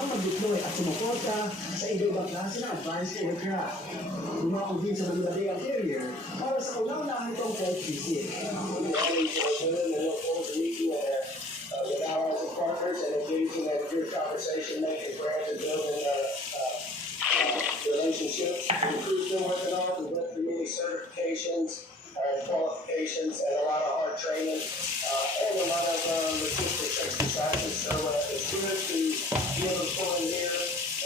ang mag-deploy at sumuporta sa iba-ibang klase ng advanced aircraft. Lumaon din sa Manila carrier para sa kauna-unahan itong flight visit. always open and look forward to meeting uh, with our partners and engaging in good conversation, making friends and building uh, relationships. The crew's been working on, we went through many certifications and qualifications and a lot of hard training uh, and a lot of uh, logistics exercises. So uh, it's good to be able to pull in here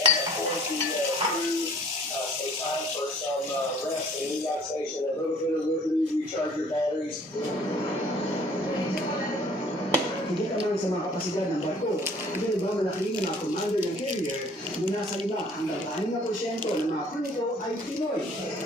and afford the uh, crew uh, some time for some uh, rest and relaxation, a little bit of liberty, recharge your batteries. Hindi kamay sa mga kapasidad ng barko. Hindi ba malaki ng mga commander ng carrier mula sa lima hanggang 6% ng mga crew nito ay Pinoy.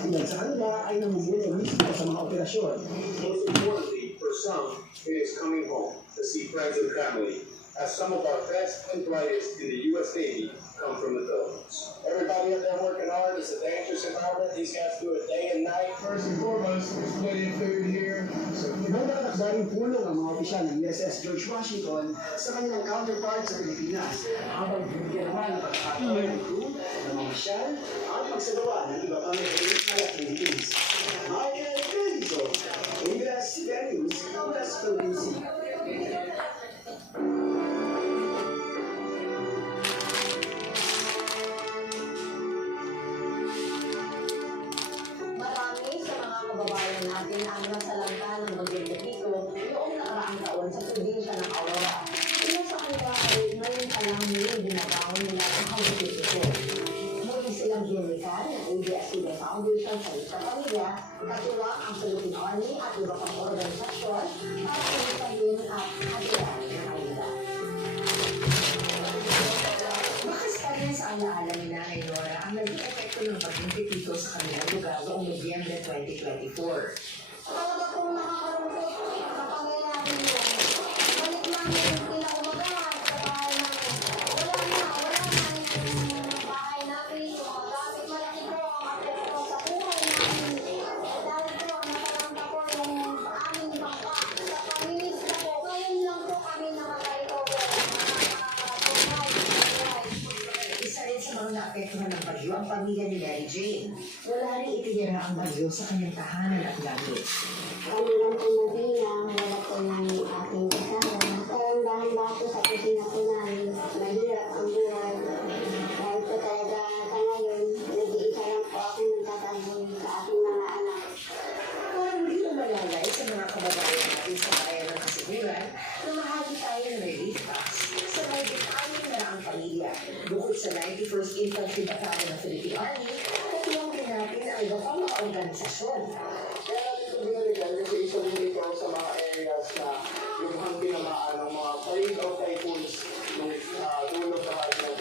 Ilan sa kanila ay namumuno mismo sa mga operasyon. Most importantly, for some, it is coming home to see friends and family, as some of our best and brightest in the U.S. Navy come from the Philippines. Everybody up there working hard. It's a dangerous environment. These guys do it day and night. First and foremost, there's plenty of food here. Ibang nakatakdaring pulong ang mga opisyal ng USS George Washington sa kanilang counterpart sa Pilipinas habang bibigyan naman ng pagkakataon ng crew ng mga opisyal at magsagawa ng iba pang recreational activities. Michael natin ang nasalanta ng bagyong Pepito noong nakaraang taon sa probinsya ng Aurora. Ilan sa kanila ay ngayon pa lang muling binabangon nila ang hawagin ito. Muli silang binilikan ng ABS-CBN Foundation sa Lista Pamilya, katuwang ang Philippine Army at iba pang organisasyon para pinagpagin at hatiran epekto ng bagyong Pepito sa kanilang lugar noong Nobyembre 2024. Talaga pong sa pangyayari yun. Balik namin yung pinaumagaan sa bahay namin. Wala na, wala na yung bahay namin, gamit. Malaki po ang apekto sa buhay namin. Dahil po, nakalangka po yung aming bangka. Sa pamilis na po, ngayon lang po kami. Nakaka-provide. Isa rin sa mga naapektuhan bagyo ang pamilya ni Mary Jane. Wala rin itinira ang bagyo sa kanyang tahanan at gamit. Kami lang po nabilang, wala po yung aking kasama. Parang dahan-dahan po sa kusina po namin, mahirap ang buhay. Dahil po talaga sa ngayon, nag-iisa lang po ako nagtatanggol sa aking mga anak. Para hindi mo malalay sa mga kababayan natin sa bayan ng kasiguran, namahagi tayo ng relief box sa mahigit anim na ang pamilya. Bukod sa 91st Infantry Battalion ng Philippine Army, katulong din natin ang iba pang mga organisasyon. Kaya natin ito binalikan kasi isa din ito sa mga areas na lubhang tinamaan ng mga plague of typhoons nung uh, dulo sa hali ng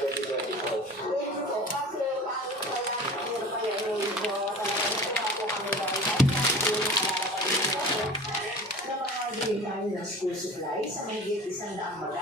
2024. Pwede po, kasi paano pa lang, ano pa yan, yung po, talagang kuha po kami dahil sa yung naalala pa rin natin. Namahagi rin tayo ng school supplies sa mahigit isang daang mag